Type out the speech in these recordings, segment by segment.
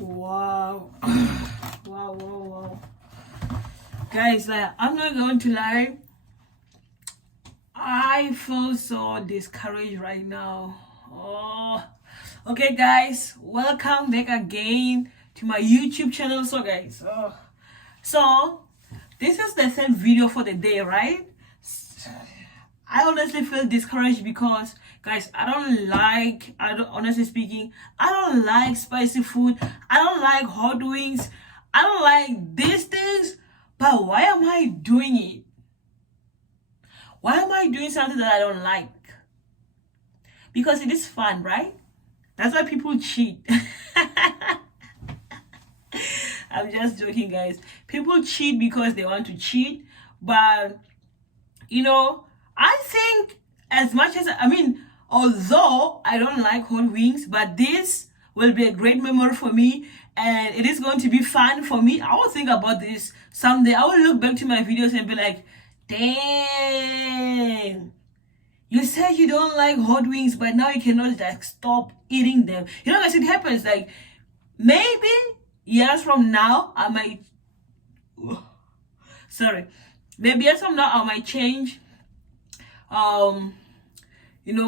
Wow. Wow, wow, wow. Guys, like, I'm not going to lie. I feel so discouraged right now. Oh. Okay, guys, welcome back again to my YouTube channel. So, guys, so this is the third video for the day, right? I honestly feel discouraged because, guys, honestly speaking, I don't like spicy food. I don't like hot wings. I don't like these things. But why am I doing it? Why am I doing something that I don't like? Because it is fun, right? That's why people cheat. I'm just joking, guys. People cheat because they want to cheat. But, I think as much as, although I don't like hot wings, but this will be a great memory for me and it is going to be fun for me. I will think about this someday. I will look back to my videos and be like, dang, you said you don't like hot wings, but now you cannot like stop eating them. Guys, it happens. Like, maybe years from now, I might. Sorry, maybe years from now I might change.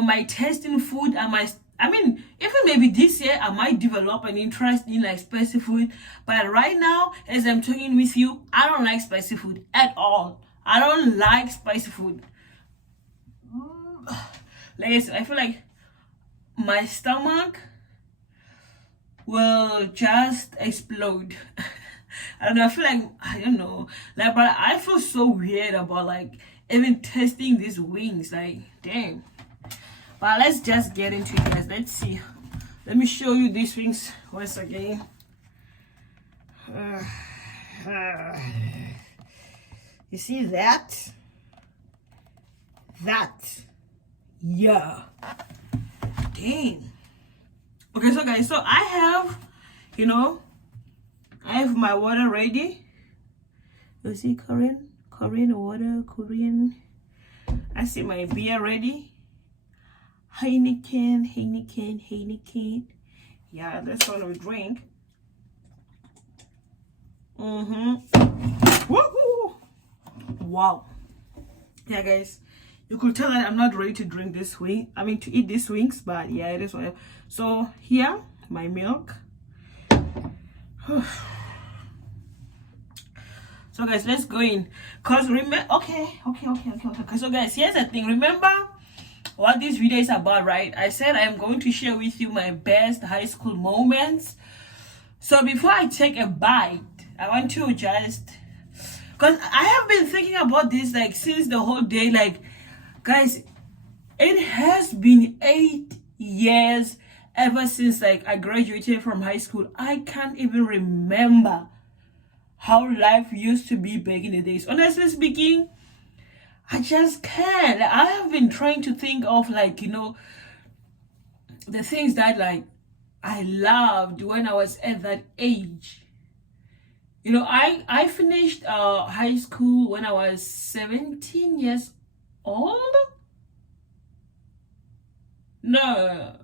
My taste in food. Even maybe this year I might develop an interest in like spicy food. But right now, as I'm talking with you, I don't like spicy food at all. I don't like spicy food. Like I feel like my stomach will just explode. I don't know. I don't know. Like, but I feel so weird about like even testing these wings. Like, damn. But let's just get into it, guys. Let's see. Let me show you these wings once again. You see that? Yeah. Dang. Okay, so guys, so I have my water ready. You see Korean water, Korean. I see my beer ready. Heineken. Yeah, that's what we drink. Woohoo! Wow. Yeah, guys, you could tell that I'm not ready to drink this wing. To eat these wings, but yeah, it is what. So here, my milk. So guys, let's go in. Cause remember, okay. So guys, here's the thing. Remember what this video is about, right? I said I am going to share with you my best high school moments. So before I take a bite, I want to just, cause I have been thinking about this like since the whole day. Like, guys, it has been 8 years ever since like I graduated from high school. I can't even remember how life used to be back in the days. Honestly speaking, I just can't. Like, I have been trying to think of like, the things that like I loved when I was at that age. I finished high school when I was 17 years old. No,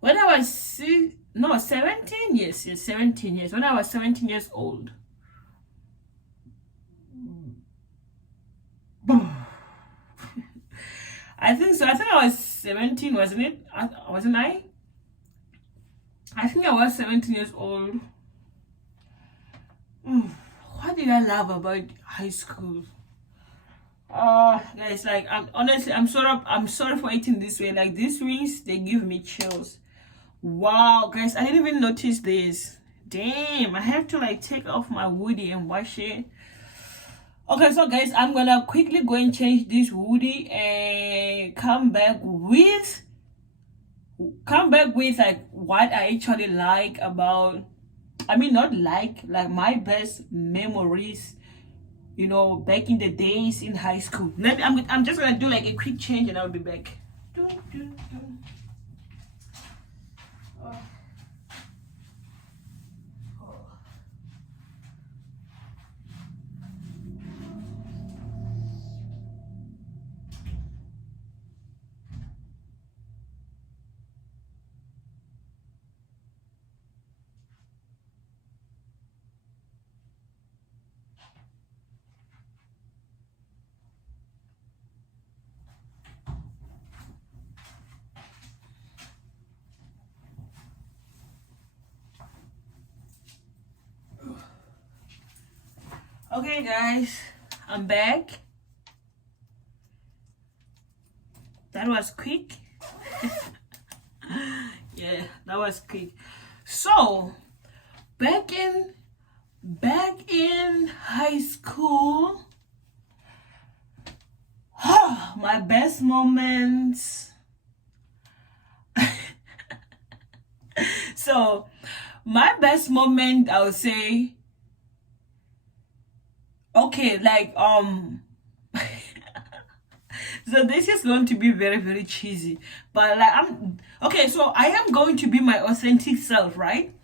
when I was 17 years. Yes, 17 years. When I was 17 years old. I think so. I think I was 17, wasn't it? Wasn't I? I think I was 17 years old. What did I love about high school? Guys, like, I'm sorry for eating this way. Like, these wings, they give me chills. Wow, guys, I didn't even notice this. Damn, I have to like take off my hoodie and wash it. Okay, so guys, I'm gonna quickly go and change this hoodie and come back with like what I actually like about, not like my best memories, back in the days in high school. I'm just gonna do like a quick change and I'll be back. Okay, guys, I'm back. That was quick. Yeah, that was quick. So, back in high school, my best moments. So, my best moment, I would say, okay, like so this is going to be very, very cheesy, but like I'm okay, so I am going to be my authentic self, right?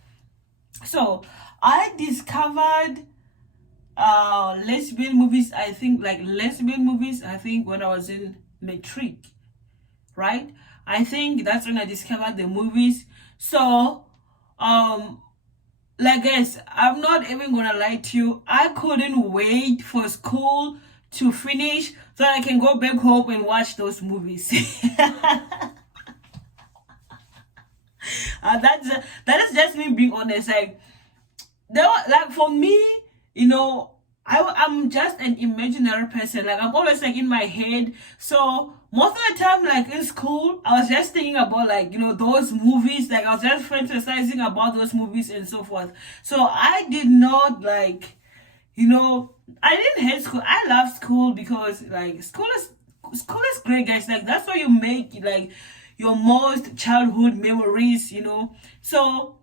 So I discovered lesbian movies, I think, when I was in matric, right? I think that's when I discovered the movies. So like, guys, I'm not even gonna lie to you, I couldn't wait for school to finish so I can go back home and watch those movies. That is just me being honest. Like, there were, like, for me, you know, I'm just an imaginary person. Like, I'm always like in my head. So most of the time, like in school, I was just thinking about, like, you know, those movies. Like, I was just fantasizing about those movies and so forth. So I did not, like, you know, I didn't hate school. I love school because, like, school is great, guys. Like, that's where you make, like, your most childhood memories, you know. So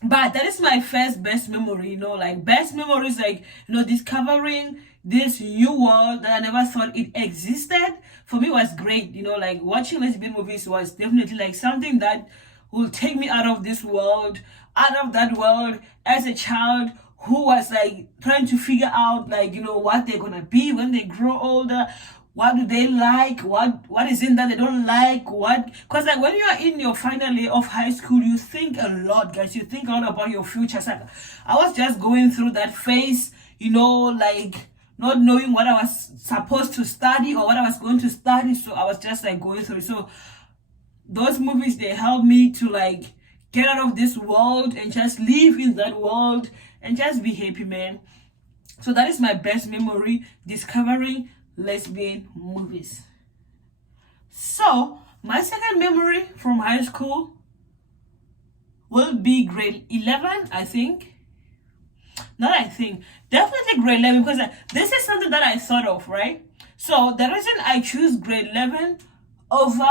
but that is my first best memory, you know, like best memories, like, you know, discovering this new world that I never thought it existed. For me was great, you know, like watching lesbian movies was definitely like something that will take me out of this world, out of that world, as a child who was like trying to figure out, like, you know, what they're gonna be when they grow older. What do they like? What is in that they don't like? What? Because like when you are in your final year of high school, you think a lot, guys. You think a lot about your future. So I was just going through that phase, you know, like not knowing what I was supposed to study or what I was going to study. So I was just like going through. So those movies, they helped me to like get out of this world and just live in that world and just be happy, man. So that is my best memory, discovering lesbian movies. So my second memory from high school will be grade 11, I think. Not I think, definitely grade 11, because this is something that I thought of, right? So the reason I choose grade 11 over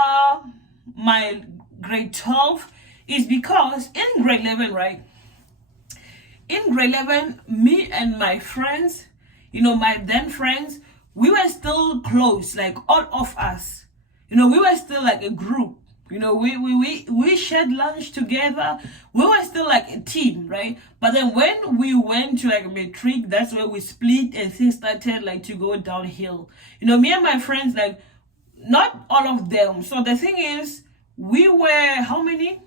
my grade 12 is because in grade 11, right? In grade 11, me and my friends, you know, my then friends, we were still close, like all of us. You know, we were still like a group. You know, we shared lunch together. We were still like a team, right? But then when we went to like matric, that's where we split and things started like to go downhill. You know, me and my friends, like, not all of them. So the thing is, we were how many?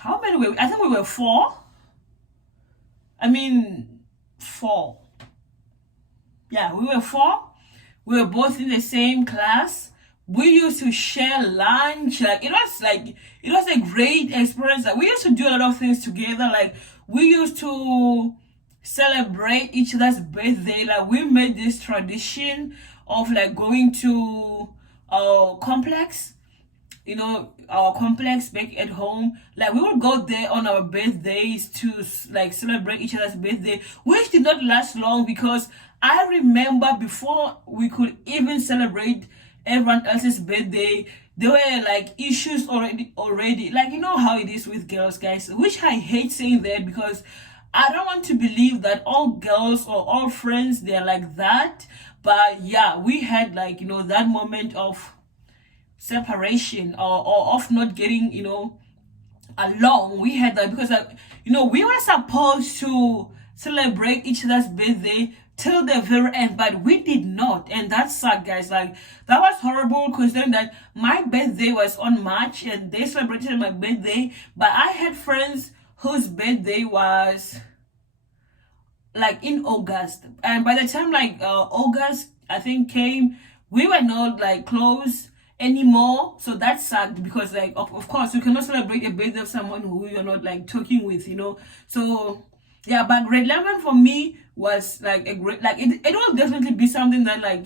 How many were we? I think we were four. I mean, four. Yeah, we were four. We were both in the same class. We used to share lunch. Like, it was a great experience. Like, we used to do a lot of things together. Like, we used to celebrate each other's birthday. Like, we made this tradition of like going to our complex, you know, our complex back at home. Like, we would go there on our birthdays to like celebrate each other's birthday, which did not last long because I remember before we could even celebrate everyone else's birthday, there were like issues already. Like, you know how it is with girls, guys, which I hate saying that because I don't want to believe that all girls or all friends, they're like that. But yeah, we had like, you know, that moment of separation or of not getting, you know, along. We had that because you know, we were supposed to celebrate each other's birthday till the very end, but we did not, and that sucked, guys. Like, that was horrible considering that my birthday was on March and they celebrated my birthday, but I had friends whose birthday was like in August, and by the time like August I think came, we were not like close anymore. So that sucked because like of course you cannot celebrate a birthday of someone who you're not like talking with, you know. So yeah, but grade 11 for me was like a great, like it will definitely be something that, like,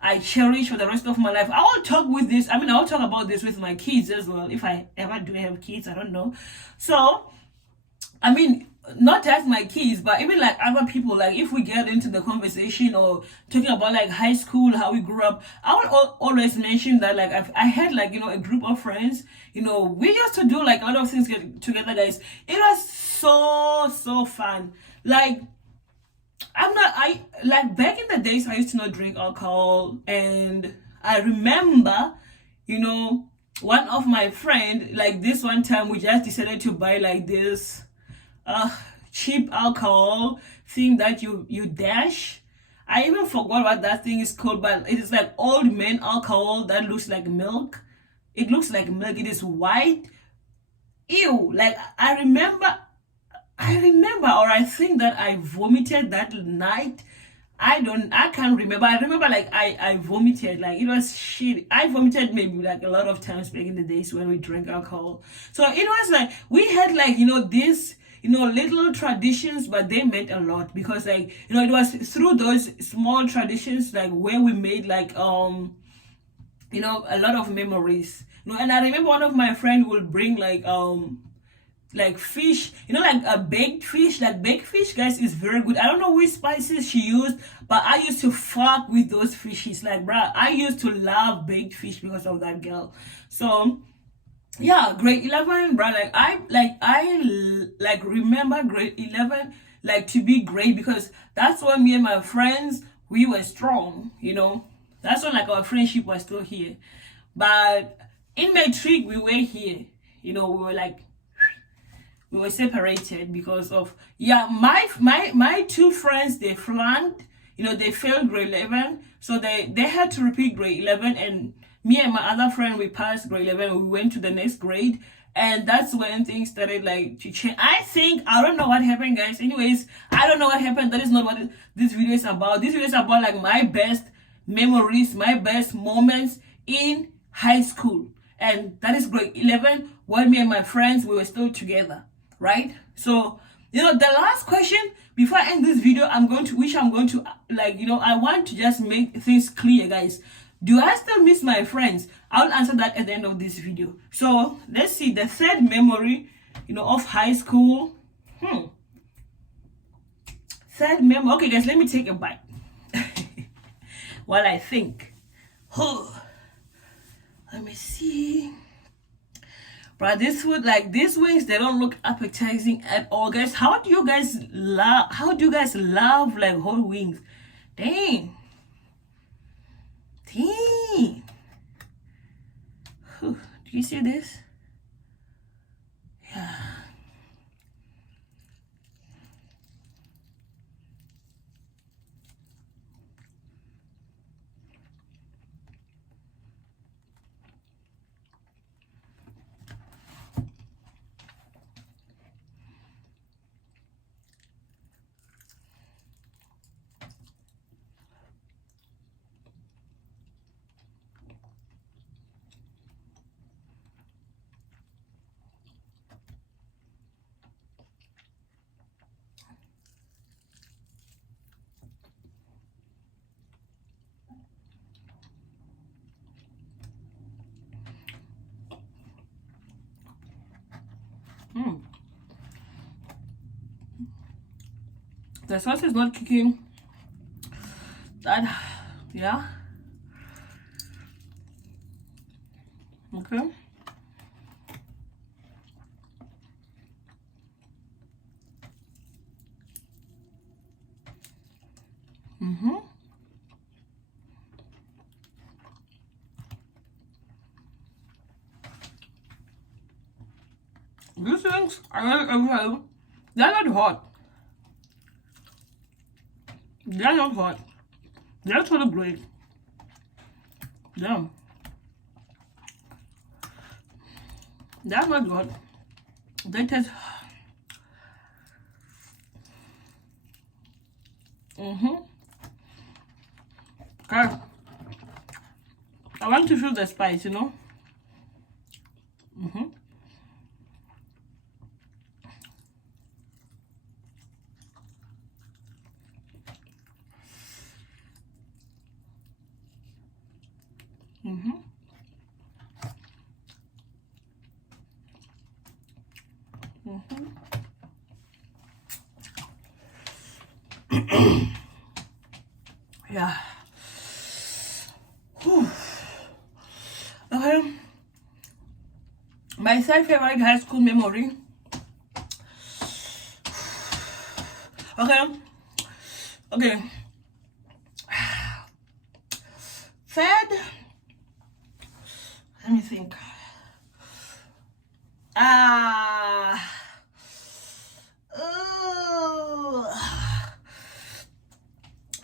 I cherish for the rest of my life. I will talk with this, I mean, I'll talk about this with my kids as well, if I ever do have kids, I don't know. So I mean, not just my kids, but even like other people, like if we get into the conversation or talking about like high school, how we grew up, I would always mention that, like, I had, like, a group of friends, we used to do like a lot of things together, guys. It was so fun. Like, I like back in the days, I used to not drink alcohol, and I remember, one of my friend, like this one time we just decided to buy like this cheap alcohol thing that you dash. I even forgot what that thing is called, but it is like old man alcohol that looks like milk. It looks like milk. It is white. Ew. Like, I remember, or I think that I vomited that night. I can't remember. I remember, like, I vomited, like, it was shit. I vomited maybe like a lot of times back in the days when we drank alcohol. So it was like we had, like, this, little traditions, but they meant a lot, because, like, it was through those small traditions, like, where we made, like, a lot of memories. And I remember one of my friends would bring like fish, like a baked fish. Like, baked fish, guys, is very good. I don't know which spices she used, but I used to fuck with those fishes. Like, bruh, I used to love baked fish because of that girl. So yeah, grade 11, bruh, I remember grade 11 like to be great, because that's when me and my friends, we were strong. That's when, like, our friendship was still here. But in matric, we were here. We were like, we were separated because of, yeah, my two friends, they flunked, they failed grade 11, so they had to repeat grade 11, and me and my other friend, we passed grade 11, we went to the next grade, and that's when things started, like, to change. I don't know what happened, guys. Anyways, I don't know what happened. That is not what this video is about. This video is about, like, my best memories, my best moments in high school, and that is grade 11, when me and my friends, we were still together, right? So, the last question before I end this video, I'm going to like, I want to just make things clear, guys. Do I still miss my friends? I'll answer that at the end of this video. So let's see the third memory, of high school. Third memory. Okay, guys, let me take a bite while I think. Let me see. But this food, like, these wings, they don't look appetizing at all, guys. How do you guys love like whole wings? Dang. Whew. Do you see this? Yeah. The sauce is not kicking that. Yeah. Okay. These things are they're not hot. They're not hot. They're sort of great. Yeah. They're not good. They taste. Okay. I want to feel the spice, Yeah. Whew. Okay. My third favorite high school memory. Okay. Okay. Third. Let me think.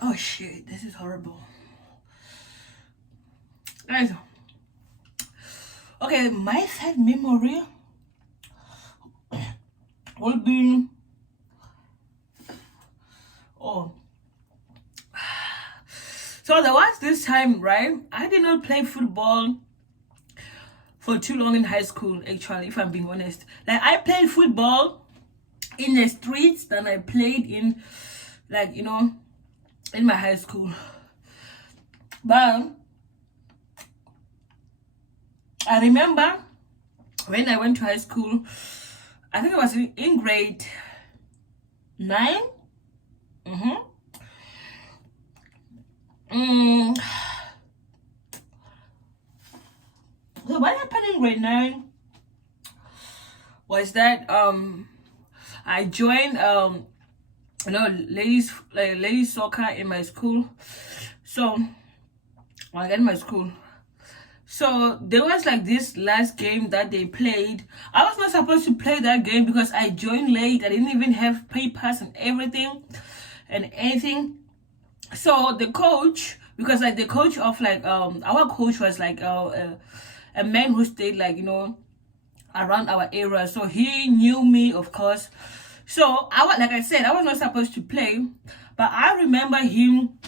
Oh shit, this is horrible. Guys. Okay, my third memory will be so there was this time, right? I did not play football for too long in high school, actually, if I'm being honest. Like, I played football in the streets than I played in, like, you know, in my high school. But I remember when I went to high school, I think I was in grade 9. So what happened in grade 9 was that I joined you know, ladies soccer in my school. So I got in my school. So there was like this last game that they played. I was not supposed to play that game because I joined late. I didn't even have papers and everything and anything. So the coach, because like the coach of like our coach was like a man who stayed like, you know, around our area. So he knew me, of course. So like I said, I was not supposed to play, but I remember him,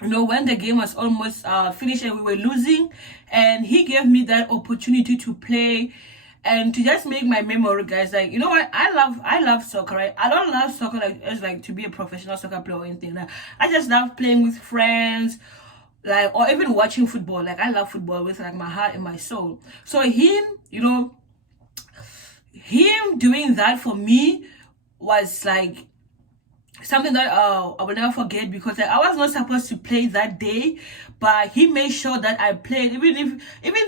you know, when the game was almost finished and we were losing, and he gave me that opportunity to play and to just make my memory, guys. Like, you know what, I love soccer, right? I don't love soccer like as like to be a professional soccer player or anything. Like, I just love playing with friends, like, or even watching football. Like, I love football with like my heart and my soul. So him, you know, him doing that for me was like something that I will never forget, because like, I was not supposed to play that day, but he made sure that I played, even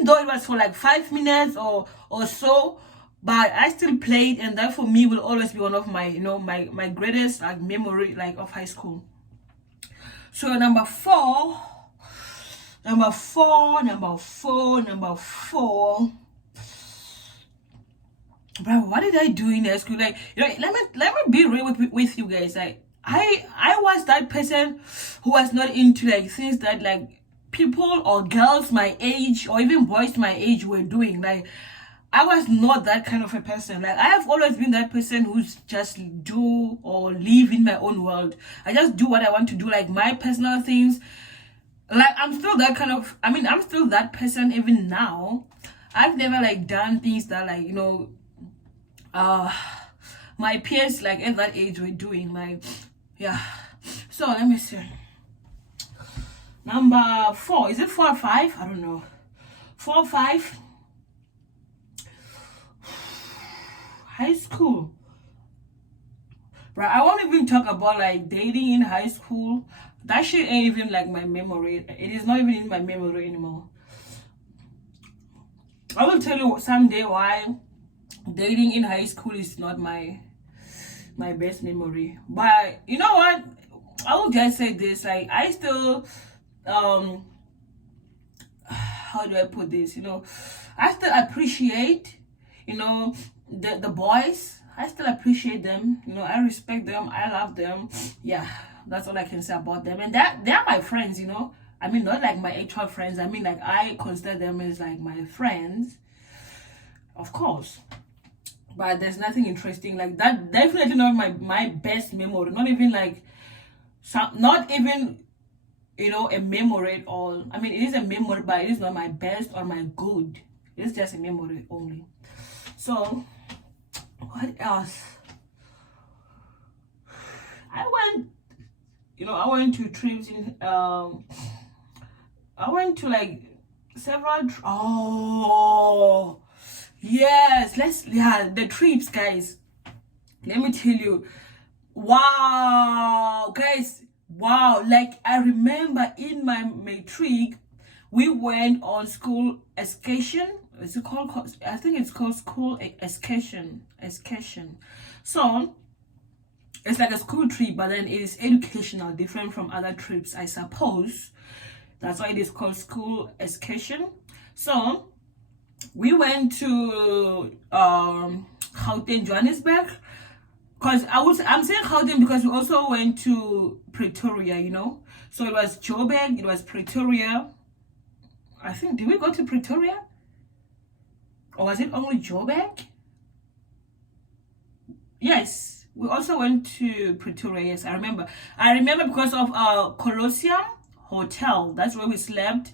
though it was for like 5 minutes or so, but I still played. And that for me will always be one of my, you know, my greatest like memory like of high school. So number four. Bro, what did I do in high school? Like, you know, let me be real with you guys. Like, I was that person who was not into like things that like people or girls my age or even boys my age were doing. Like, I was not that kind of a person. Like, I have always been that person who's just do or live in my own world. I just do what I want to do, like my personal things. Like, I'm still that kind of, I mean, I'm still that person even now. I've never like done things that like, you know, my peers like at that age were doing. Like, yeah. So let me see. Number 4, is it 4 or 5? I don't know. 4 or 5. High school. Right, I won't even talk about like dating in high school. That shit ain't even like my memory. It is not even in my memory anymore. I will tell you someday why dating in high school is not my best memory. But you know what, I will just say this, like, I still how do I put this, you know, I still appreciate, you know, the boys. I still appreciate them, you know, I respect them, I love them. Yeah, that's all I can say about them. And they're my friends, you know. I mean, not like my actual friends. I mean, like, I consider them as like my friends, of course. But there's nothing interesting like that. Definitely not my best memory. Not even like not even, you know, a memory at all. I mean, it is a memory, but it is not my best or my good. It's just a memory only. So what else? I went to trips in I went to like several oh yes, the trips, guys. let me tell you, wow, guys, wow. Like, I remember in my matric, we went on school excursion. Is it called? I think it's called school excursion. Excursion. So it's like a school trip, but then it is educational, different from other trips, I suppose. That's why it is called school excursion. So we went to Gauteng, Johannesburg. Because I'm saying Gauteng because we also went to Pretoria, you know. So it was Joburg, it was Pretoria. I think, did we go to Pretoria? Or was it only Joburg? Yes, we also went to Pretoria. Yes, I remember. I remember because of Colosseum Hotel. That's where we slept.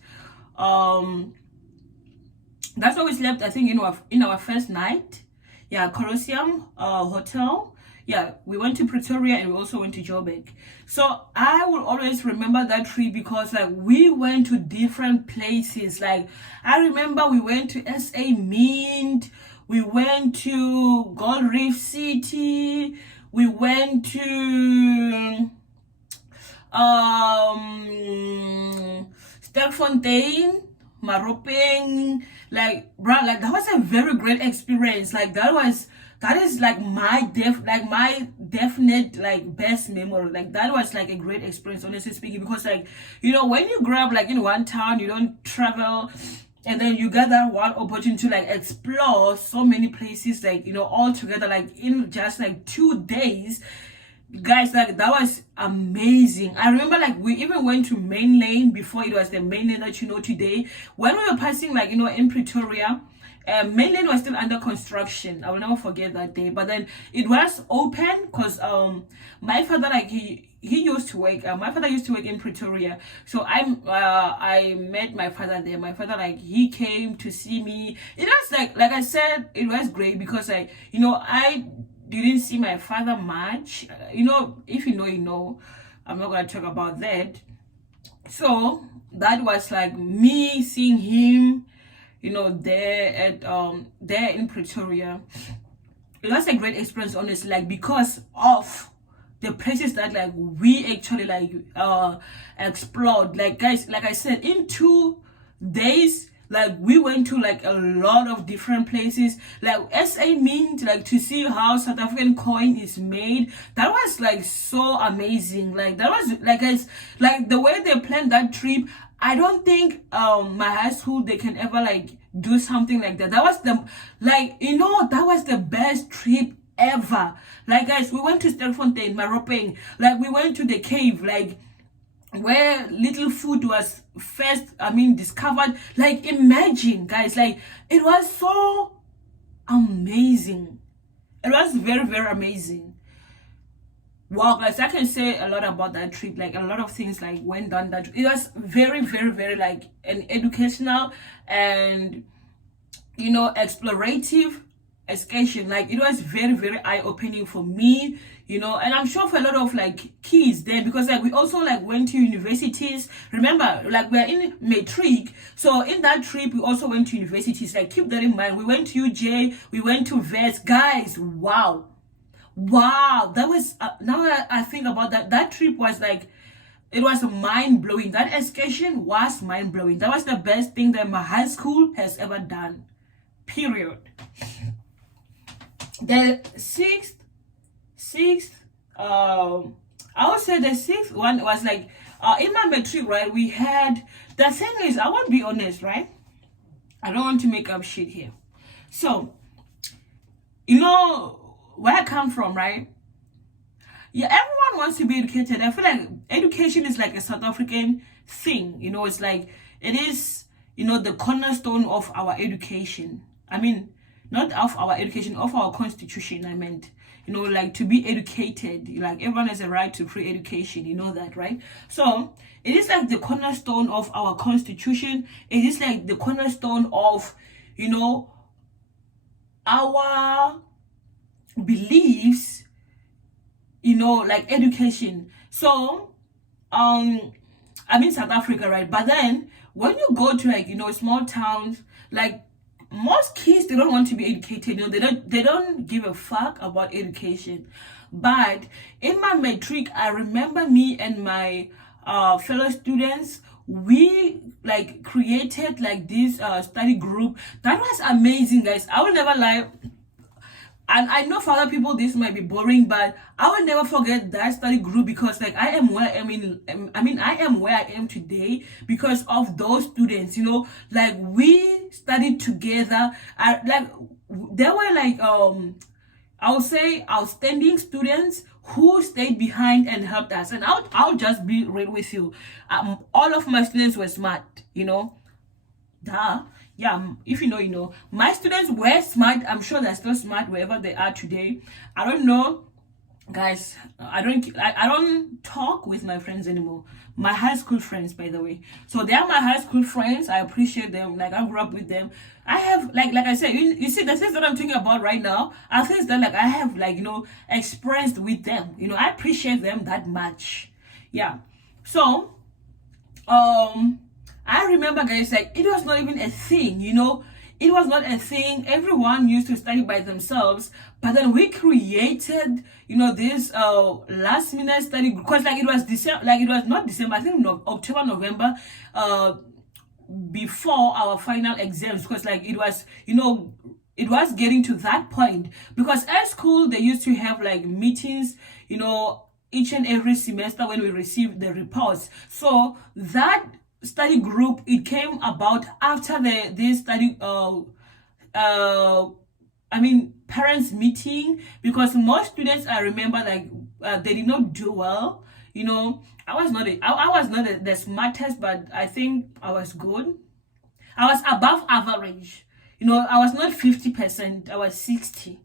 That's where we slept, I think, in our first night. Yeah, Colosseum Hotel. Yeah, we went to Pretoria and we also went to Joburg. So I will always remember that trip because like we went to different places. Like I remember we went to SA Mint, we went to Gold Reef City, we went to Sterkfontein, Maropeng. Like, bro, like that was a very great experience. Like that is like my definite like best memory. Like that was like a great experience, honestly speaking, because like, you know, when you grow up like in one town, you don't travel, and then you get that one opportunity to like explore so many places, like, you know, all together, like in just like 2 days. Guys, like that was amazing. I remember like we even went to Main Lane before it was the Main Lane that you know today. When we were passing, like, you know, in Pretoria, Main Lane was still under construction. I will never forget that day. But then it was open because my father, like he used to work. My father used to work in Pretoria, so I met my father there. My father, like, he came to see me. It was like I said, it was great because like, you know, I didn't see my father much. You know, if you know, you know. I'm not gonna talk about that. So that was like me seeing him, you know, there in Pretoria. It was a great experience, honestly, like because of the places that like we actually like explored. Like, guys, like I said, in 2 days, like we went to like a lot of different places. Like SA Mint, like to see how South African coin is made. That was like so amazing. Like that was like, guys, like the way they planned that trip. I don't think my high school they can ever like do something like that. That was the, like, you know, that was the best trip ever. Like, guys, we went to Sterkfontein, Maropeng. Like we went to the cave, like where little food was first, discovered. Like, imagine, guys, like it was so amazing. It was very, very amazing. Wow, guys, I can say a lot about that trip. Like a lot of things like went down that. It was very, very, very like an educational and, you know, explorative excursion. Like it was very, very eye-opening for me, you know, and I'm sure for a lot of like kids there, because like we also like went to universities. Remember, like we're in matric, so in that trip we also went to universities. Like keep that in mind. We went to UJ, we went to Vets. Guys, wow, that was now I think about that trip was like, it was mind-blowing. That excursion was mind-blowing. That was the best thing that my high school has ever done, period. The sixth I would say the sixth one was like in my matric, right? We had, the thing is, I want to be honest, right? I don't want to make up shit here. So, you know where I come from, right? Yeah, everyone wants to be educated. I feel like education is like a South African thing. You know, it's like, it is, you know, the cornerstone of our education. I mean, not of our education, of our constitution, I meant. You know, like to be educated. Like everyone has a right to free education. You know that, right? So, it is like the cornerstone of our constitution. It is like the cornerstone of, you know, our beliefs, you know, like education. So I'm in South Africa, right? But then when you go to like, you know, small towns, like most kids, they don't want to be educated. You know, they don't give a fuck about education. But in my matric, I remember me and my fellow students, we like created like this study group that was amazing, guys. I will never lie. And I know for other people this might be boring, but I will never forget that study group, because like I am where I am I am where I am today because of those students. You know, like we studied together. There were like I would say outstanding students who stayed behind and helped us. And I'll just be real with you. All of my students were smart, you know. Duh. Yeah, if you know, you know. My students were smart. I'm sure they're still smart wherever they are today. I don't know, guys. I don't talk with my friends anymore. My high school friends, by the way. So they are my high school friends. I appreciate them. Like I grew up with them. I have like I said, you see the things that I'm talking about right now are things that like I have like, you know, experienced with them. You know, I appreciate them that much. Yeah. So I remember, guys, like it was not even a thing, you know. It was not a thing. Everyone used to study by themselves, but then we created, you know, this last minute study, because like it was December, like it was not December, I think no, October, November, before our final exams, because like it was, you know, it was getting to that point, because at school they used to have like meetings, you know, each and every semester when we received the reports. So that study group, it came about after this study parents meeting, because most students, I remember, like they did not do well. You know, I was not the smartest, but I think I was good. I was above average. You know, I was not 50%, I was 60.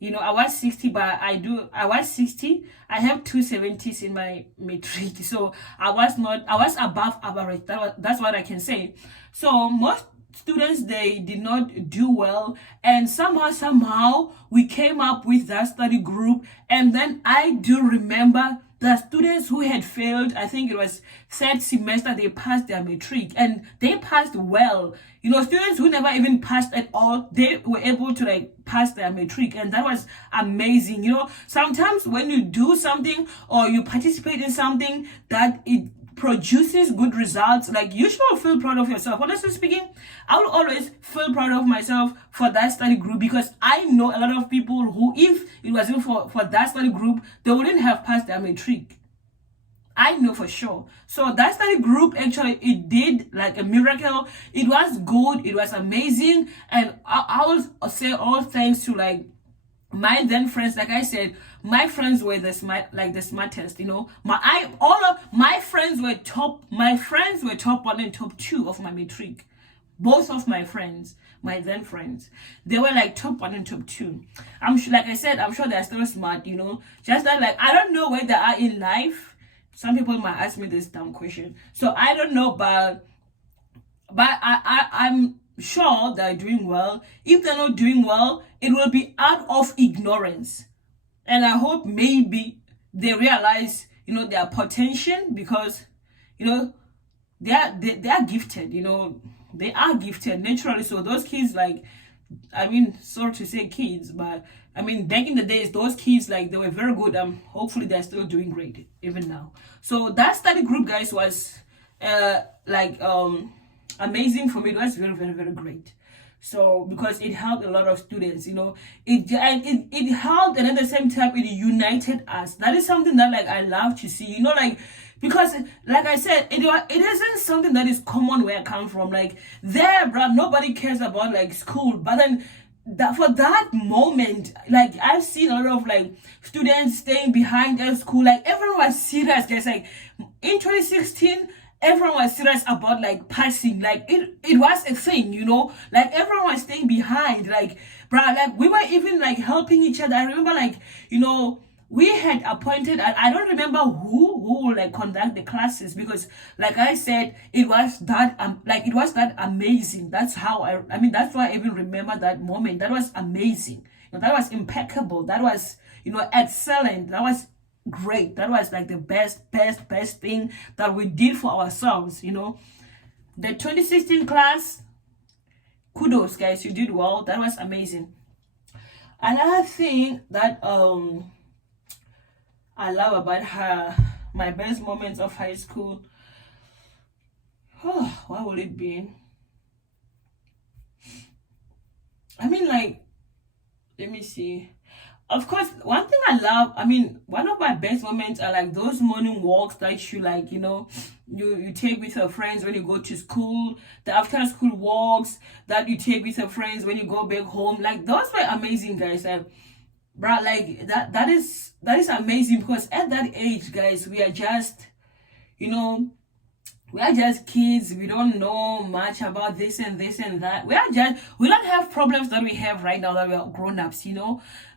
You know, I was 60, but I was 60. I have 270s in my matric. So I was above average. That's what I can say. So most students, they did not do well. And somehow we came up with that study group. And then I do remember the students who had failed, I think it was third semester, they passed their matric and they passed well. You know, students who never even passed at all, they were able to like pass their matric, and that was amazing. You know, sometimes when you do something or you participate in something that it produces good results, like you should feel proud of yourself. Honestly speaking, I will always feel proud of myself for that study group, because I know a lot of people who, if it wasn't for that study group, they wouldn't have passed their matric. I know for sure. So that study group, actually, it did like a miracle. It was good, it was amazing, and I will say all thanks to like my then friends. Like I said, my friends were the smartest, you know. All of my friends were top. My friends were top 1 and top 2 of my matric. Both of my friends, my then friends, they were like top 1 and top 2. I'm sure, like I said, I'm sure they're still smart, you know. Just that, like, I don't know where they are in life. Some people might ask me this dumb question, so I don't know, but I'm sure they're doing well. If they're not doing well, it will be out of ignorance. And I hope maybe they realize, you know, their potential, because, you know, they are gifted, you know, they are gifted naturally. So those kids, like, I mean, sorry to say kids, but I mean, back in the days, those kids, like, they were very good. Hopefully they're still doing great even now. So that study group, guys, was amazing for me. It was very, very, very great. So because it helped a lot of students, you know, it helped, and at the same time it united us. That is something that like I love to see, you know, like, because like I said, it isn't something that is common where I come from. Like there, bro, nobody cares about like school, but then for that moment, like I've seen a lot of like students staying behind at school. Like everyone was serious, guys. Like in 2016, everyone was serious about like passing. Like it was a thing, you know, like everyone was staying behind. Like, bruh, like we were even like helping each other. I remember, like, you know, we had appointed, I don't remember who will like conduct the classes, because like I said, it was that amazing. That's how I mean, that's why I even remember that moment. That was amazing. You know, that was impeccable. That was, you know, excellent. That was great. That was like the best thing that we did for ourselves, you know. The 2016 class kudos, guys, you did well. That was amazing. Another thing that I love about her, my best moments of high school, what will it be? I mean, like, let me see. Of course, one thing I love, I mean, one of my best moments are like those morning walks that you like, you take with your friends when you go to school, the after school walks that you take with your friends when you go back home. Like, those were amazing, guys. And bruh, like that is amazing, because at that age, guys, we are just, we are just kids. We don't know much about this and this and that. We don't have problems that we have right now that we are grown-ups,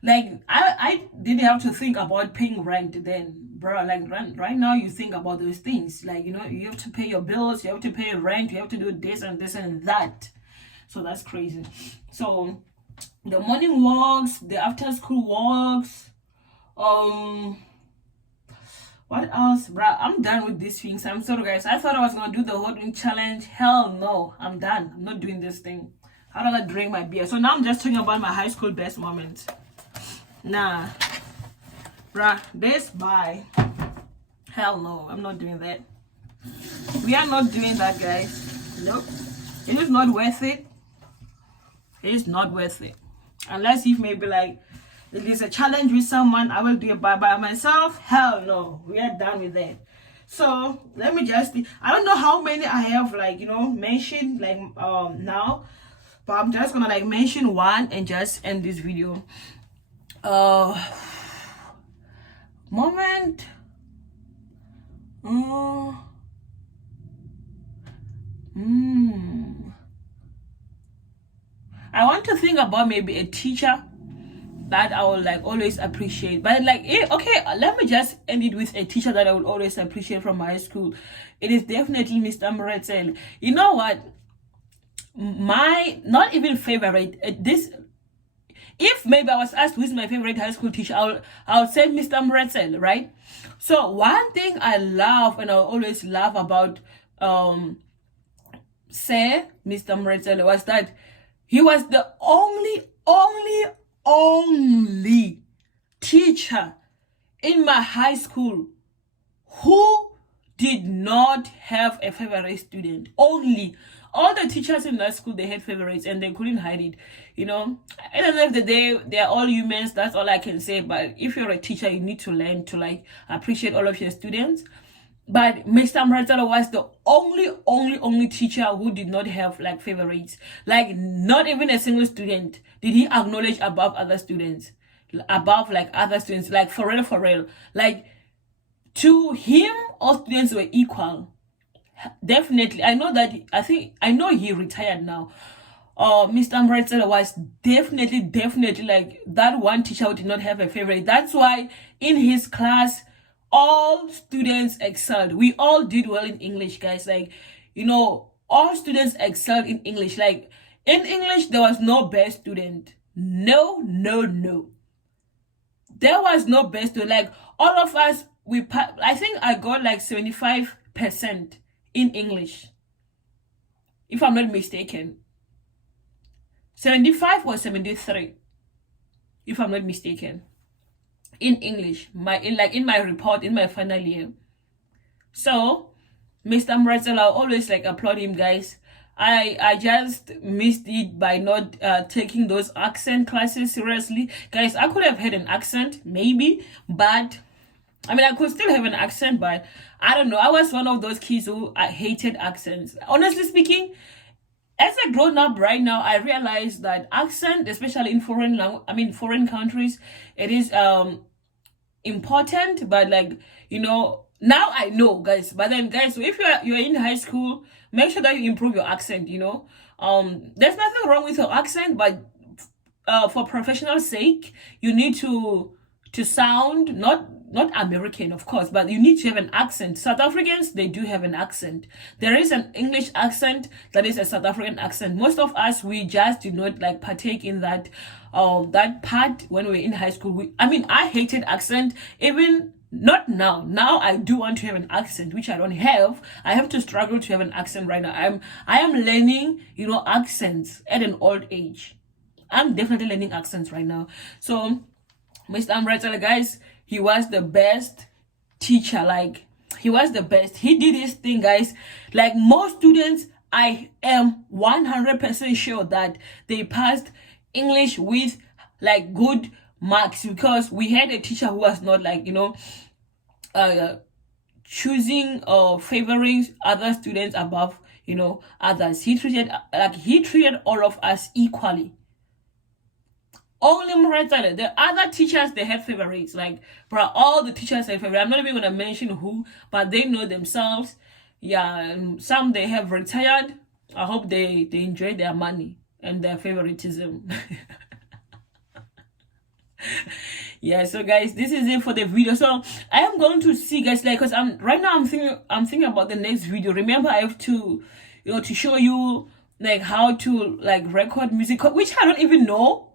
Like, I didn't have to think about paying rent then, bro. Like, right now you think about those things. Like, you have to pay your bills, you have to pay rent, you have to do this and this and that. So that's crazy. So the morning walks, the after school walks, what else, bruh? I'm done with these things. I'm sorry, guys. I thought I was gonna do the hot drink challenge. Hell no, I'm done. I'm not doing this thing. How do I drink my beer? So now I'm just talking about my high school best moments. Nah, bruh, bye. Hell no, I'm not doing that. We are not doing that, guys. Nope. It is not worth it. It is not worth it. Unless if maybe like if there's a challenge with someone, I will do it by myself. Hell no, we are done with that. So let me just I don't know how many I have mentioned now, but I'm just gonna mention one and just end this video. Moment. I want to think about maybe a teacher that I will always appreciate. But okay, let me just end it with a teacher that I will always appreciate from high school. It is definitely Mr. Mretzel. You know what? My not even favorite, if maybe I was asked who's my favorite high school teacher, I would say Mr. Mretzel, right? So one thing I love and I always laugh about say Mr. Mretzel was that he was the only teacher in my high school who did not have a favorite student. Only. All the teachers in that school, they had favorites and they couldn't hide it. At the end of the day, they're all humans. That's all I can say. But if you're a teacher, you need to learn to appreciate all of your students. But Mr. Mretzel was the only teacher who did not have favorites. Not even a single student did he acknowledge above other students. For real. To him, all students were equal. Definitely. I know he retired now. Mr. Mretzel was definitely that one teacher who did not have a favorite. That's why in his class, all students excelled. We all did well in English, guys. All students excelled in English. In English, there was no best student. No. There was no best student. All of us, I think I got 75% in English, if I'm not mistaken. 75 or 73, if I'm not mistaken, in English, in my report, in my final year. So Mr. Mretzel, I always applaud him, guys. I just missed it by not taking those accent classes seriously, guys. I could have had an accent maybe, but I could still have an accent, but I don't know. I was one of those kids who hated accents. Honestly speaking, as a grown up right now, I realize that accent, especially in foreign countries, it is important. But now I know, guys. But then, guys, so if you're in high school, make sure that you improve your accent. There's nothing wrong with your accent, but for professional sake, you need to sound not American, of course, but you need to have an accent. South Africans, they do have an accent. There is an English accent that is a South African accent. Most of us, we just did not partake in that part when we were in high school. I hated accent. Even Not now. Now I do want to have an accent, which I don't have. I have to struggle to have an accent right now. I am learning, accents at an old age. I'm definitely learning accents right now. So Mr. Amritsar, guys, he was the best teacher. Like, he was the best. He did his thing, guys. Like, most students, I am 100% sure that they passed English with like good marks, because we had a teacher who was not like, choosing or favoring other students above, others. He treated all of us equally. Only Mratale. The other teachers, they had favorites. Like, bro, all the teachers had favorites. I'm not even gonna mention who, but they know themselves. Yeah, some they have retired. I hope they enjoy their money and their favoritism. Yeah, so guys, this is it for the video. So I am going to see, guys, like, because I'm thinking about the next video. Remember, I have to to show you like how to like record music, which I don't even know.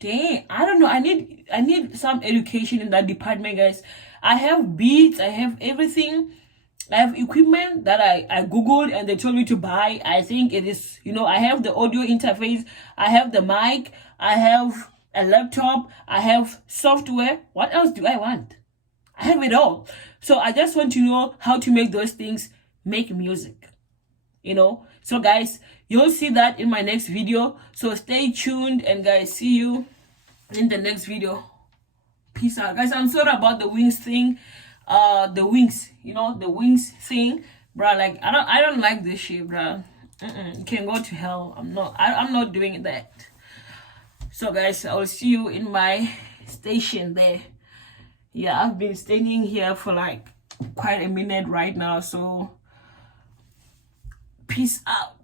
Dang, I don't know. I need some education in that department, guys. I have beats, I have everything. I have equipment that I googled and they told me to buy. I think it is, I have the audio interface, I have the mic, I have a laptop, I have software. What else do I want? I have it all. So I just want to know how to make those things make music. So guys, you'll see that in my next video. So stay tuned, and guys, see you in the next video. Peace out, guys. I'm sorry about the wings thing. The wings, the wings thing, bro. Like, I don't like this shit, bro. You can go to hell. I'm not doing that. So guys, I will see you in my station there. Yeah, I've been standing here for like quite a minute right now. So peace out.